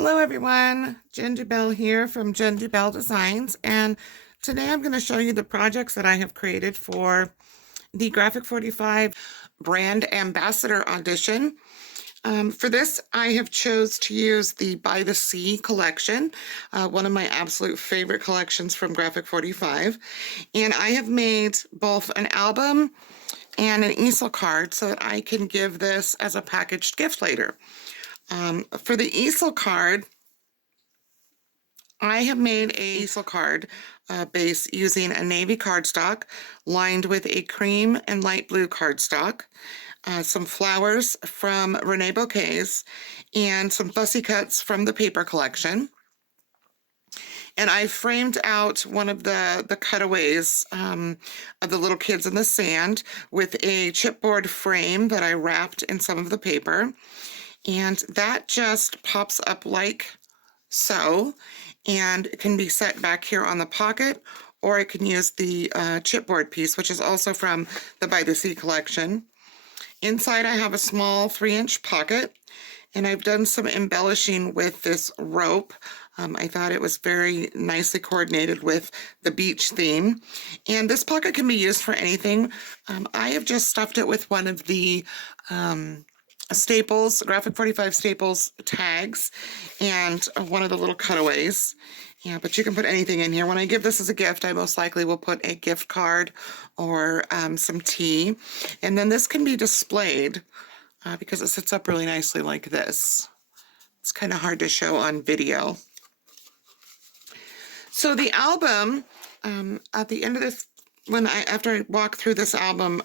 Hello everyone, Jen DeBell here from Jen DeBell Designs, and today I'm going to show you the projects that I have created for the Graphic 45 Brand Ambassador Audition. For this, I have chose to use the By the Sea collection, one of my absolute favorite collections from Graphic 45, and I have made both an album and an easel card so that I can give this as a packaged gift later. For the easel card, I have made a easel card base using a navy cardstock lined with a cream and light blue cardstock, some flowers from Renee Bouquets, and some fussy cuts from the paper collection. And I framed out one of the cutaways of the little kids in the sand with a chipboard frame that I wrapped in some of the paper. And that just pops up like so, and it can be set back here on the pocket, or I can use the chipboard piece, which is also from the By the Sea collection. Inside I have a small 3-inch pocket, and I've done some embellishing with this rope. I thought it was very nicely coordinated with the beach theme. And this pocket can be used for anything. I have just stuffed it with one of the Staples, Graphic 45 Staples tags, and one of the little cutaways. Yeah, but you can put anything in here. When I give this as a gift, I most likely will put a gift card or some tea. And then this can be displayed because it sits up really nicely like this. It's kind of hard to show on video. So the album, at the end of this, after I walk through this album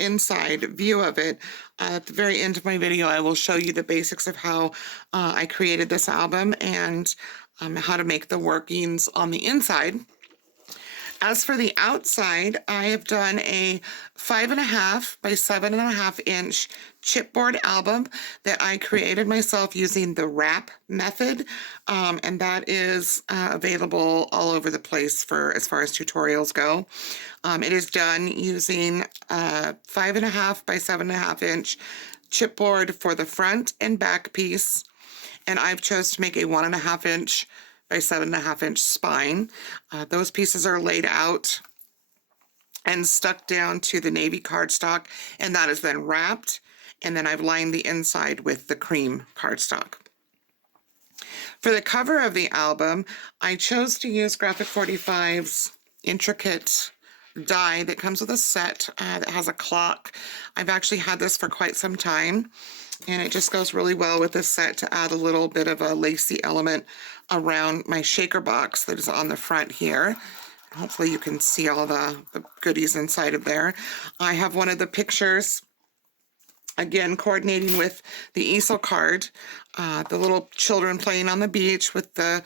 inside view of it, at the very end of my video, I will show you the basics of how I created this album and how to make the workings on the inside. As for the outside, I have done a 5.5 by 7.5 inch chipboard album that I created myself using the wrap method, and that is available all over the place for as far as tutorials go. It is done using 5.5 by 7.5 inch chipboard for the front and back piece, and I've chose to make a 1.5 inch by 7.5 inch spine. Those pieces are laid out and stuck down to the navy cardstock, and that is then wrapped, and then I've lined the inside with the cream cardstock. For the cover of the album, I chose to use Graphic 45's intricate die that comes with a set that has a clock. I've actually had this for quite some time, and it just goes really well with this set to add a little bit of a lacy element around my shaker box that is on the front here. Hopefully you can see all the goodies inside of there. I have one of the pictures, again, coordinating with the easel card, the little children playing on the beach with the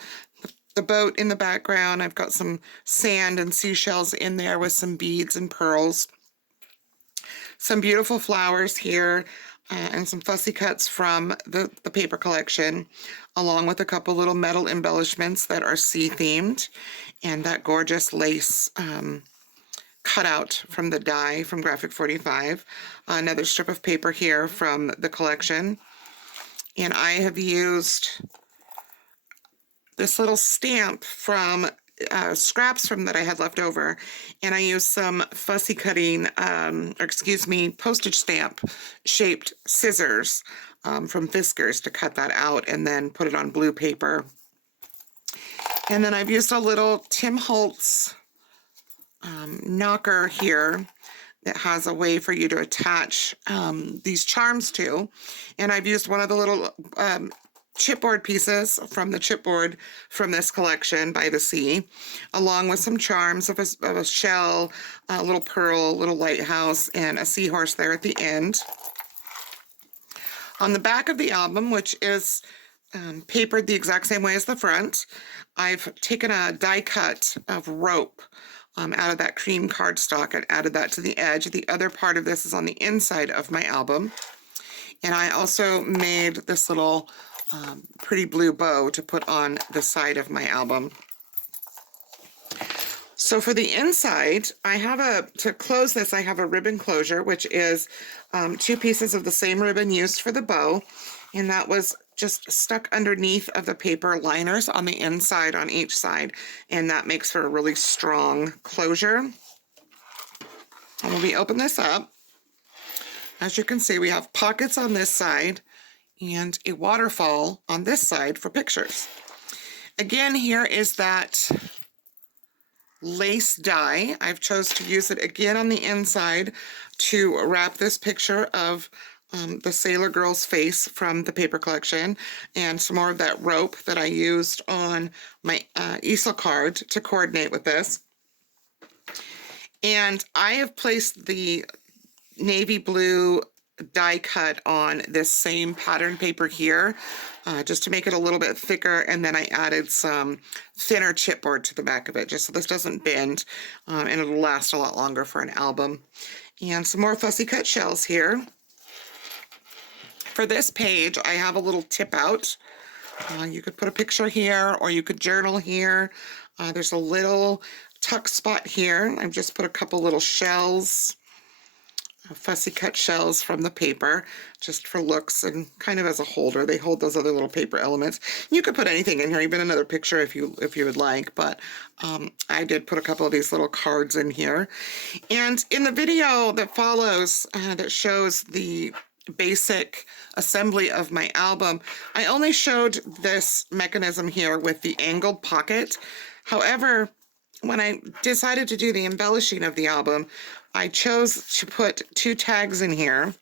boat in the background. I've got some sand and seashells in there with some beads and pearls. Some beautiful flowers here, and some fussy cuts from the paper collection, along with a couple little metal embellishments that are sea themed, and that gorgeous lace cutout from the die from Graphic 45. Another strip of paper here from the collection, and I have used this little stamp from scraps from that I had left over, and I used some fussy cutting, postage stamp shaped scissors from Fiskars to cut that out and then put it on blue paper. And then I've used a little Tim Holtz knocker here that has a way for you to attach these charms to, and I've used one of the little chipboard pieces from the chipboard from this collection, By the Sea, along with some charms of a shell, a little pearl, a little lighthouse, and a seahorse there at the end. On the back of the album, which is papered the exact same way as the front, I've taken a die cut of rope out of that cream cardstock and added that to the edge. The other part of this is on the inside of my album, and I also made this little pretty blue bow to put on the side of my album. So for the inside, to close this, I have a ribbon closure, which is 2 pieces of the same ribbon used for the bow, and that was just stuck underneath of the paper liners on the inside on each side, and that makes for a really strong closure. And when we open this up, as you can see, we have pockets on this side and a waterfall on this side for pictures. Again, here is that lace die. I've chose to use it again on the inside to wrap this picture of the Sailor Girl's face from the paper collection, and some more of that rope that I used on my easel card to coordinate with this. And I have placed the navy blue die cut on this same pattern paper here, just to make it a little bit thicker, and then I added some thinner chipboard to the back of it, just so this doesn't bend, and it'll last a lot longer for an album. And some more fussy cut shells here. For this page, I have a little tip out. You could put a picture here, or you could journal here. There's a little tuck spot here. I've just put a couple little shells, fussy cut shells from the paper, just for looks and kind of as a holder. They hold those other little paper elements. You could put anything in here, even another picture if you would like, but I did put a couple of these little cards in here. And in the video that follows, that shows the basic assembly of my album, I only showed this mechanism here with the angled pocket. However, when I decided to do the embellishing of the album, I chose to put 2 tags in here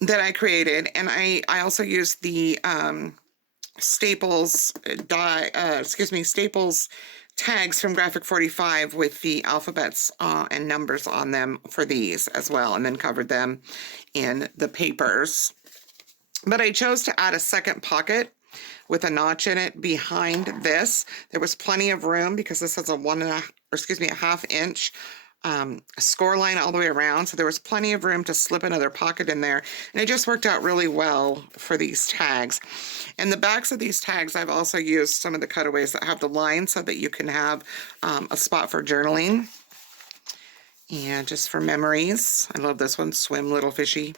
that I created, and I also used the Staples Staples tags from Graphic 45 with the alphabets and numbers on them for these as well, and then covered them in the papers. But I chose to add a second pocket with a notch in it behind this. There was plenty of room because this has a half inch score line all the way around, so there was plenty of room to slip another pocket in there, and it just worked out really well for these tags. And the backs of these tags, I've also used some of the cutaways that have the lines so that you can have a spot for journaling and just for memories. I love this one, Swim Little Fishy.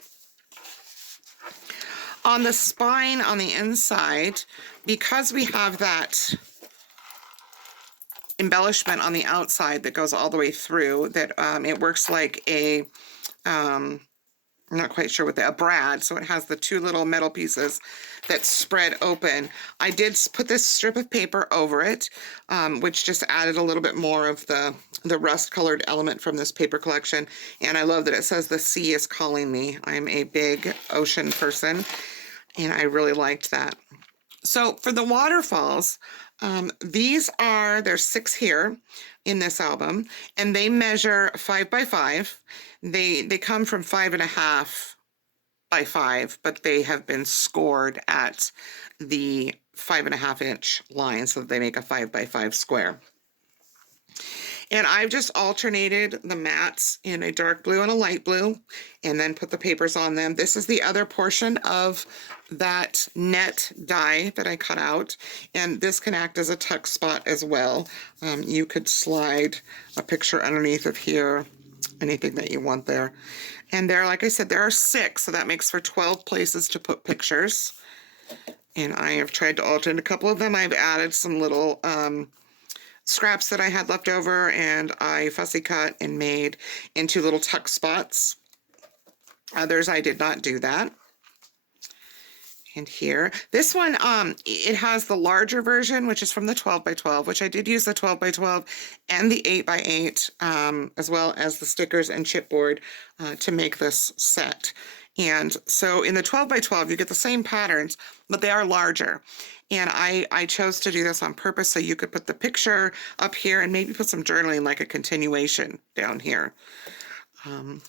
On the spine on the inside, because we have that embellishment on the outside that goes all the way through, that it works like a, I'm not quite sure what a brad, so it has the 2 little metal pieces that spread open. I did put this strip of paper over it, which just added a little bit more of the rust-colored element from this paper collection, and I love that it says the sea is calling me. I'm a big ocean person, and I really liked that. So for the waterfalls, there's 6 here in this album, and they measure 5 by 5. They come from 5.5 by 5, but they have been scored at the 5.5 inch line, so that they make a 5 by 5 square. And I've just alternated the mats in a dark blue and a light blue, and then put the papers on them. This is the other portion of that net die that I cut out, and this can act as a tuck spot as well. You could slide a picture underneath of here, anything that you want there. And there, like I said, there are 6, so that makes for 12 places to put pictures. And I have tried to alternate a couple of them. I've added some little scraps that I had left over, and I fussy cut and made into little tuck spots. Others I did not do that. And here, this one, it has the larger version, which is from the 12 by 12, which I did use the 12 by 12 and the 8 by 8, as well as the stickers and chipboard to make this set. And so in the 12 by 12, you get the same patterns, but they are larger. And I chose to do this on purpose so you could put the picture up here and maybe put some journaling, like a continuation down here. And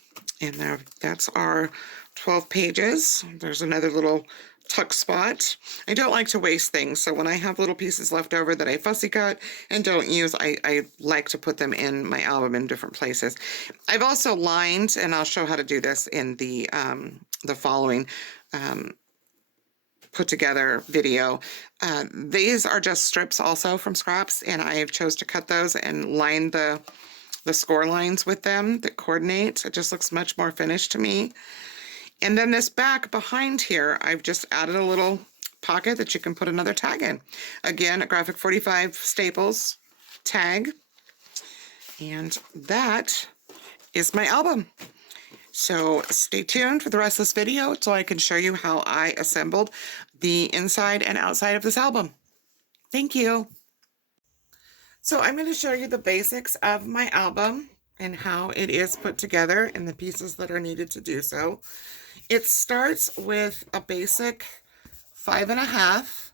that's our 12 pages. There's another little tuck spot. I don't like to waste things, so when I have little pieces left over that I fussy cut and don't use, I like to put them in my album in different places. I've also lined, and I'll show how to do this in the following put together video. These are just strips also from scraps, and I have chose to cut those and line the score lines with them that coordinate. It just looks much more finished to me. And then this back behind here, I've just added a little pocket that you can put another tag in. Again, a Graphic 45 Staples tag. And that is my album. So stay tuned for the rest of this video so I can show you how I assembled the inside and outside of this album. Thank you. So I'm going to show you the basics of my album and how it is put together and the pieces that are needed to do so. It starts with a basic 5.5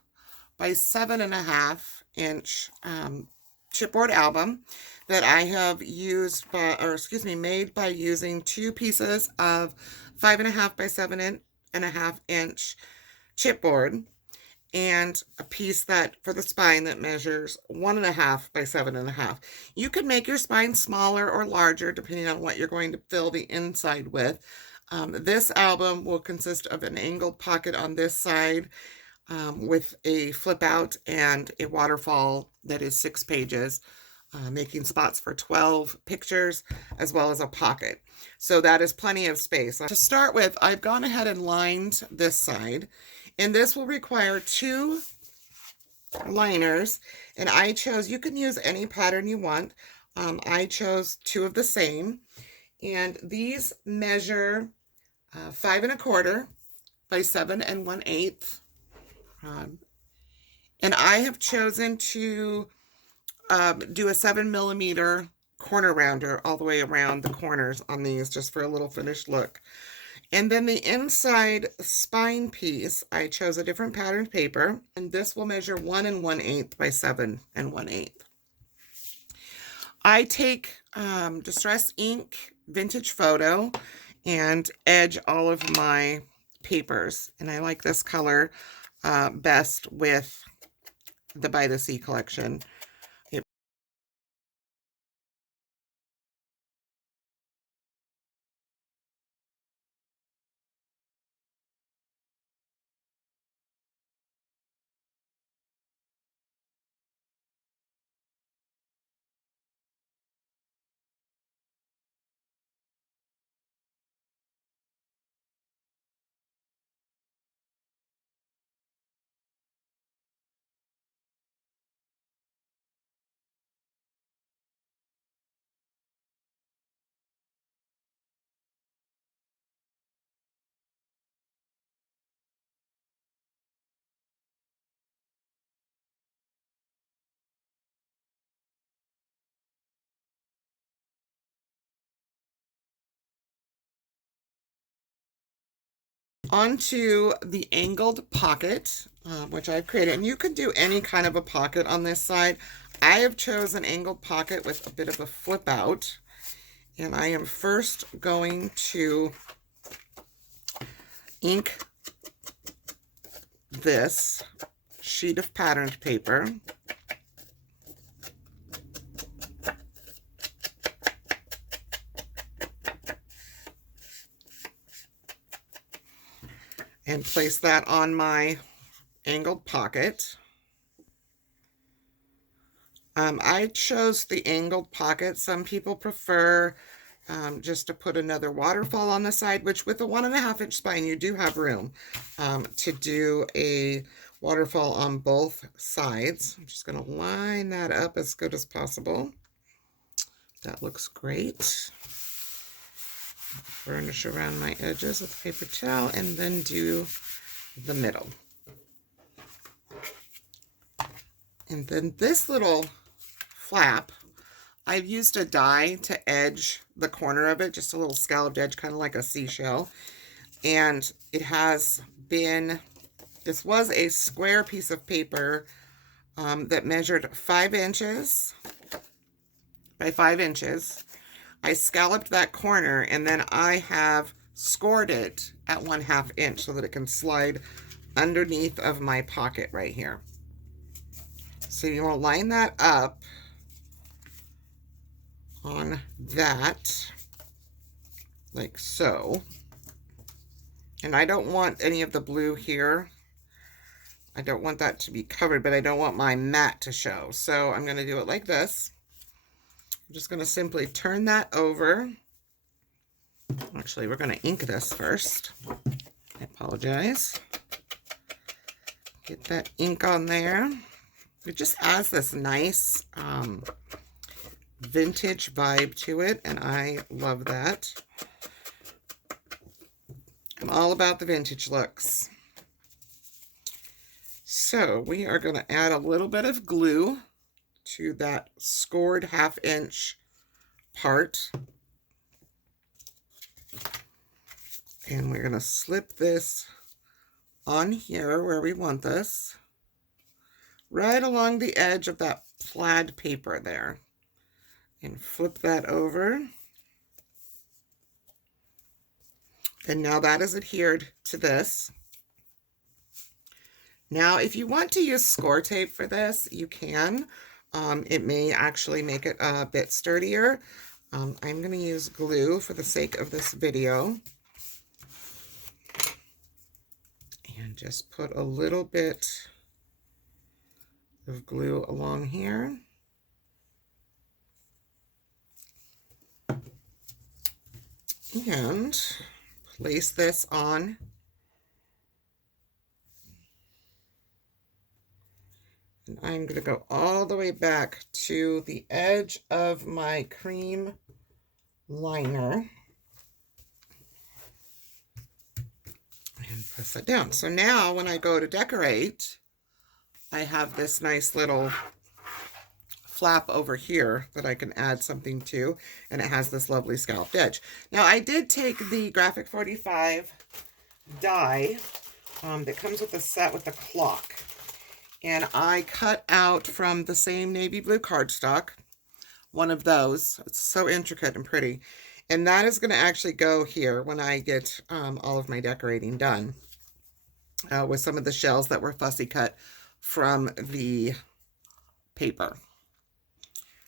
by 7.5 inch chipboard album that I have used by, made by using 2 pieces of 5.5 by 7.5 inch chipboard and a piece that for the spine that measures 1.5 by 7.5. You can make your spine smaller or larger depending on what you're going to fill the inside with. This album will consist of an angled pocket on this side with a flip out and a waterfall that is 6 pages, making spots for 12 pictures as well as a pocket. So that is plenty of space. To start with, I've gone ahead and lined this side, and this will require 2 liners, and I chose, you can use any pattern you want. I chose 2 of the same, and these measure 5.25 by 7 1/8. And I have chosen to do a 7mm corner rounder all the way around the corners on these just for a little finished look. And then the inside spine piece, I chose a different patterned paper, and this will measure 1 1/8 by 7 1/8. I take Distress Ink Vintage Photo and edge all of my papers, and I like this color best with the By the Sea collection. Onto the angled pocket, which I've created, and you could do any kind of a pocket on this side. I have chosen an angled pocket with a bit of a flip out, and I am first going to ink this sheet of patterned paper. And place that on my angled pocket. I chose the angled pocket. Some people prefer just to put another waterfall on the side, which with a 1.5 inch spine, you do have room to do a waterfall on both sides. I'm just going to line that up as good as possible. That looks great. Burnish around my edges with a paper towel and then do the middle. And then this little flap, I've used a die to edge the corner of it, just a little scalloped edge, kind of like a seashell. And it has been, this was a square piece of paper that measured 5 inches by 5 inches. I scalloped that corner, and then I have scored it at 1/2 inch so that it can slide underneath of my pocket right here. So you will line that up on that, like so. And I don't want any of the blue here. I don't want that to be covered, but I don't want my mat to show. So I'm going to do it like this. I'm just going to simply turn that over Actually, we're going to ink this first. I apologize. Get that ink on there. It just adds this nice vintage vibe to it, and I love that. I'm all about the vintage looks. So we are going to add a little bit of glue to that scored 1/2 inch part. And we're going to slip this on here where we want this, right along the edge of that plaid paper there. And flip that over. And now that is adhered to this. Now, if you want to use score tape for this, you can. It may actually make it a bit sturdier. I'm going to use glue for the sake of this video. And just put a little bit of glue along here. And place this on. And I'm going to go all the way back to the edge of my cream liner. And press it down. So now when I go to decorate, I have this nice little flap over here that I can add something to, and it has this lovely scalloped edge. Now I did take the Graphic 45 die that comes with the set with the clock, and I cut out from the same navy blue cardstock one of those. It's so intricate and pretty, and that is going to actually go here when I get all of my decorating done with some of the shells that were fussy cut from the paper.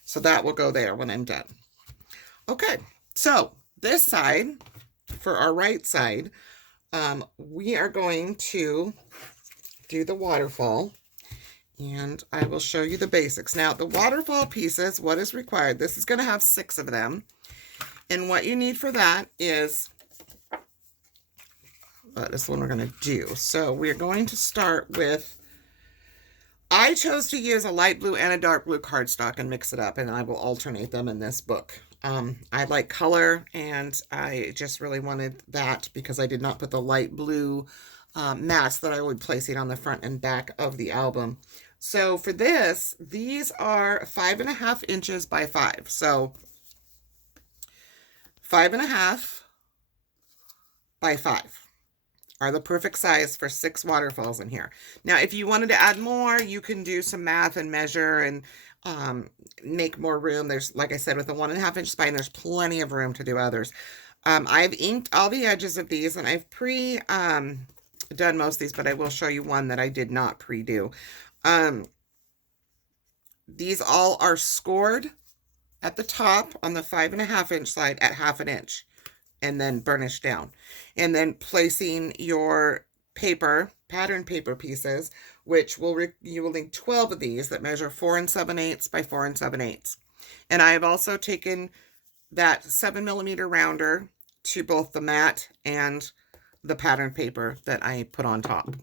So that will go there when I'm done. Okay, so this side, for our right side, we are going to do the waterfall, and I will show you the basics. Now, the waterfall pieces, what is required, this is going to have 6 of them, and what you need for that is, this one we're going to do. So we're going to start with, I chose to use a light blue and a dark blue cardstock and mix it up, and I will alternate them in this book. I like color, and I just really wanted that because I did not put the light blue mats that I would be placing on the front and back of the album. So for this, these are 5.5 inches by 5. So 5.5 by 5. Are the perfect size for 6 waterfalls in here. Now, if you wanted to add more, you can do some math and measure and make more room. There's, like I said, with a 1.5 inch spine, there's plenty of room to do others. I've inked all the edges of these, and I've done most of these, but I will show you one that I did not pre-do. These all are scored at the top on the 5.5 inch side at 1/2 inch. And then burnish down, and then placing your paper, pattern paper pieces, which you will need 12 of these that measure 4 7/8 by 4 7/8. And I have also taken that 7mm rounder to both the mat and the pattern paper that I put on top,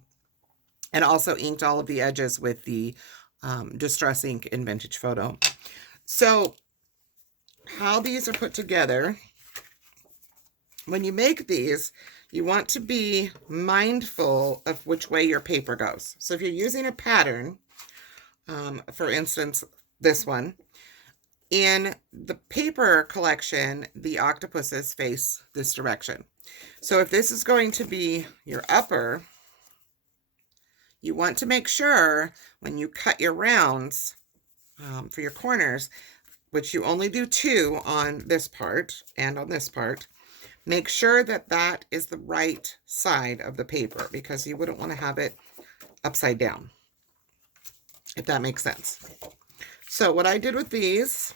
and also inked all of the edges with the Distress ink in Vintage Photo. So how these are put together. When you make these, you want to be mindful of which way your paper goes. So if you're using a pattern, for instance, this one, in the paper collection, the octopuses face this direction. So if this is going to be your upper, you want to make sure when you cut your rounds for your corners, which you only do 2 on this part and on this part, make sure that that is the right side of the paper, because you wouldn't want to have it upside down, if that makes sense. So what I did with these,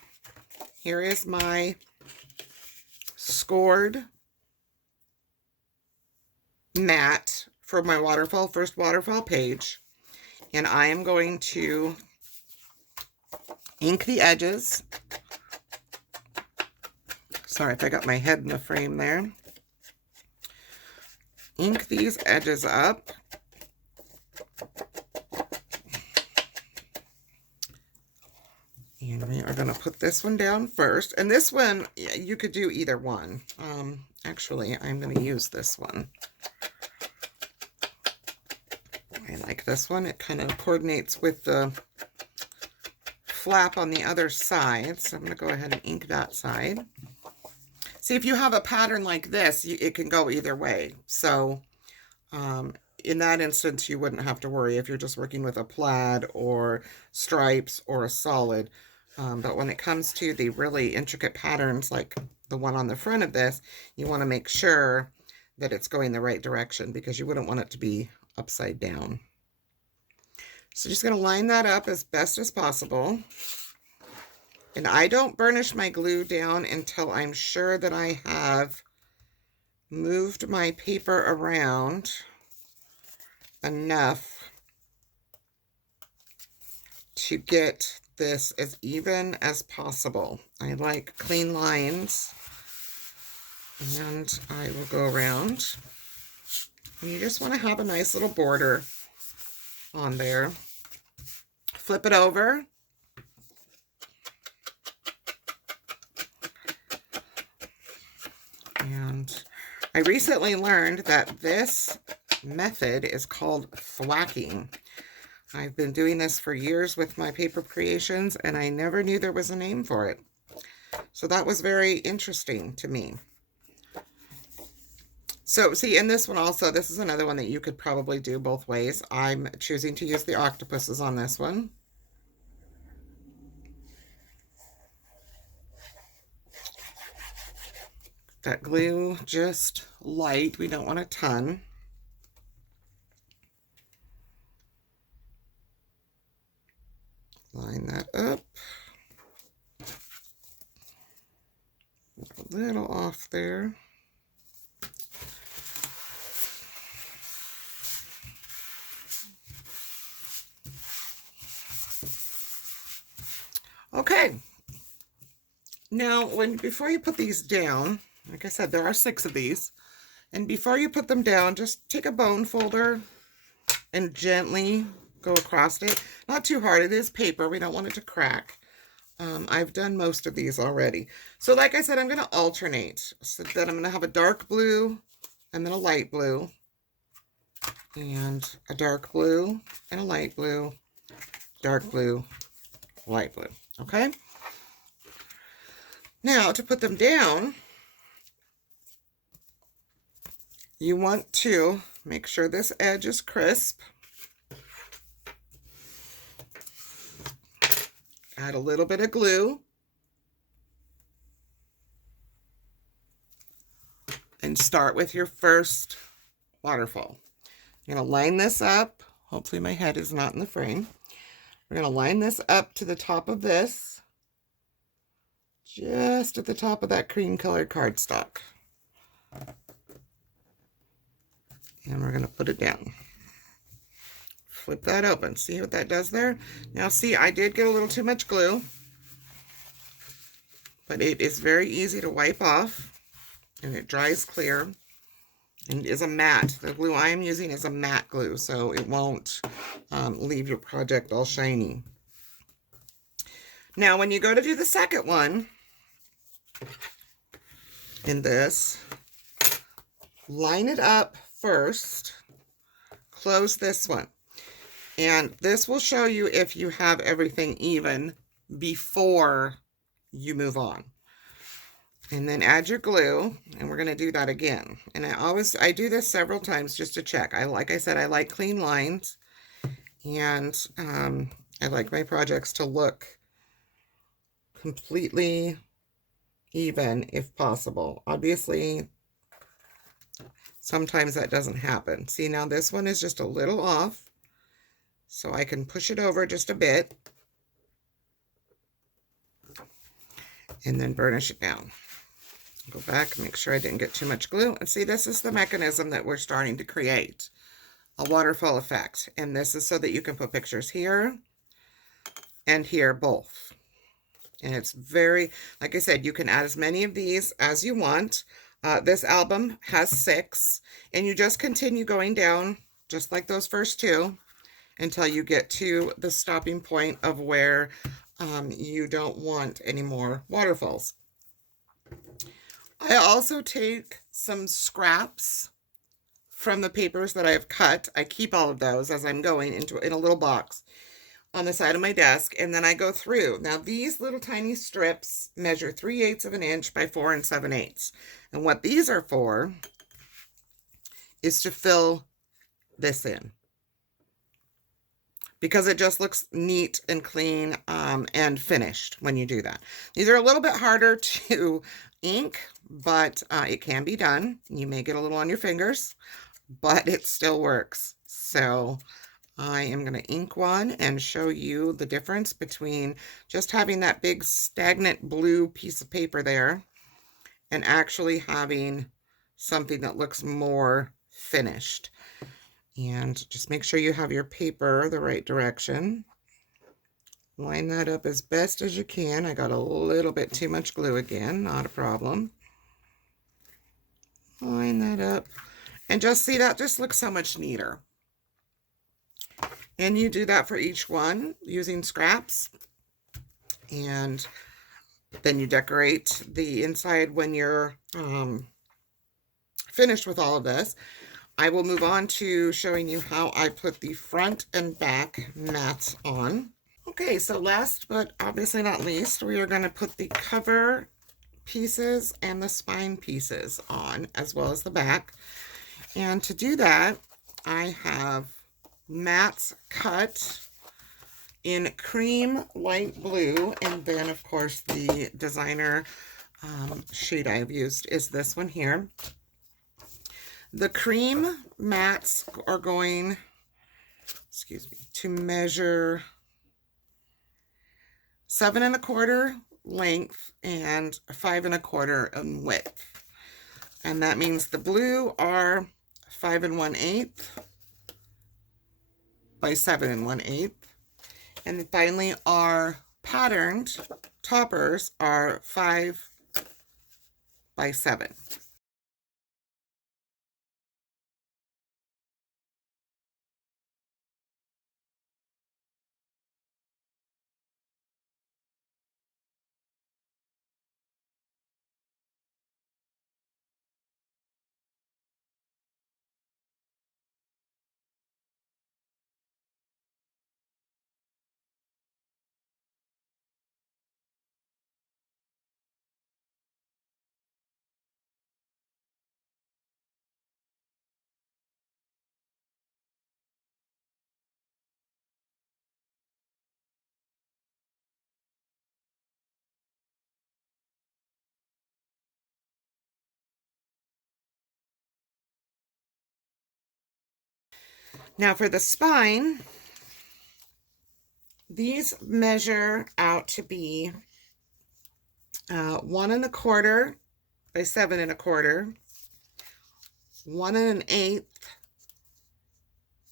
here is my scored mat for my waterfall, first waterfall page, and I am going to ink the edges Sorry if I got my head in the frame there. Ink these edges up. And we are going to put this one down first. And this one, you could do either one. Actually, I'm going to use this one. I like this one. It kind of coordinates with the flap on the other side. So I'm going to go ahead and ink that side. See, if you have a pattern like this, it can go either way. So in that instance, you wouldn't have to worry if you're just working with a plaid or stripes or a solid. But when it comes to the really intricate patterns like the one on the front of this, you want to make sure that it's going the right direction because you wouldn't want it to be upside down. So just going to line that up as best as possible. And I don't burnish my glue down until I'm sure that I have moved my paper around enough to get this as even as possible. I like clean lines, and I will go around. And you just want to have a nice little border on there. Flip it over. And I recently learned that this method is called thwacking. I've been doing this for years with my paper creations, and I never knew there was a name for it. So that was very interesting to me. So see, in this one also, this is another one that you could probably do both ways. I'm choosing to use the octopuses on this one. That glue just light. We don't want a ton. Line that up. A little off there. Okay. Now, before you put these down, like I said, there are 6 of these. And before you put them down, just take a bone folder and gently go across it. Not too hard. It is paper. We don't want it to crack. I've done most of these already. So like I said, I'm going to alternate. So then I'm going to have a dark blue and then a light blue. And a dark blue and a light blue. Dark blue, light blue. Okay? Now, to put them down, you want to make sure this edge is crisp. Add a little bit of glue. And start with your first waterfall. You're going to line this up. Hopefully my head is not in the frame. We're going to line this up to the top of this. Just at the top of that cream colored cardstock. And we're going to put it down. Flip that open. See what that does there? Now see, I did get a little too much glue, but it is very easy to wipe off, and it dries clear, and is a matte. The glue I am using is a matte glue, so it won't leave your project all shiny. Now, when you go to do the second one, in this, line it up first, close this one. And this will show you if you have everything even before you move on. And then add your glue, and we're going to do that again. And I do this several times just to check. Like I said, I like clean lines, and I like my projects to look completely even if possible. Obviously, sometimes that doesn't happen. See, now this one is just a little off. So I can push it over just a bit and then burnish it down. Go back and make sure I didn't get too much glue. And see, this is the mechanism that we're starting to create, a waterfall effect. And this is so that you can put pictures here and here both. And it's very, like I said, you can add as many of these as you want. This album has 6, and you just continue going down just like those first 2 until you get to the stopping point of where you don't want any more waterfalls. I also take some scraps from the papers that I've cut. I keep all of those as I'm going in a little box on the side of my desk, and then I go through. Now these little tiny strips measure 3/8 of an inch by 4 7/8, and what these are for is to fill this in, because it just looks neat and clean and finished when you do that. These are a little bit harder to ink, but it can be done. You may get a little on your fingers, but it still works. So I am going to ink one and show you the difference between just having that big stagnant blue piece of paper there and actually having something that looks more finished. And just make sure you have your paper the right direction. Line that up as best as you can. I got a little bit too much glue again, not a problem. Line that up. And just see, that just looks so much neater. And you do that for each one using scraps. And then you decorate the inside when you're finished with all of this. I will move on to showing you how I put the front and back mats on. Okay, so last but obviously not least, we are going to put the cover pieces and the spine pieces on, as well as the back. And to do that, I have mats cut in cream light blue, and then of course the designer sheet I've used is this one here. The cream mats are going, to measure 7 1/4 length and 5 1/4 in width. And that means the blue are 5 1/8 by 7 1/8. And then finally our patterned toppers are 5 by 7. Now for the spine, these measure out to be 1 1/4 by 7 1/4, 1 1/8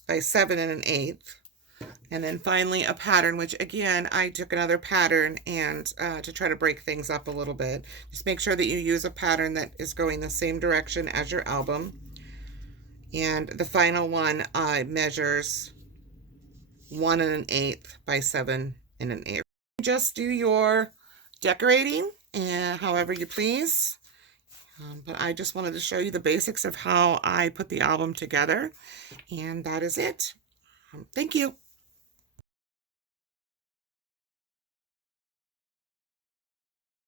by 7 1/8, and then finally a pattern, which again, I took another pattern and to try to break things up a little bit. Just make sure that you use a pattern that is going the same direction as your album. And the final one measures 1 1/8 by 7 1/8. Just do your decorating however you please. But I just wanted to show you the basics of how I put the album together, and that is it. Thank you.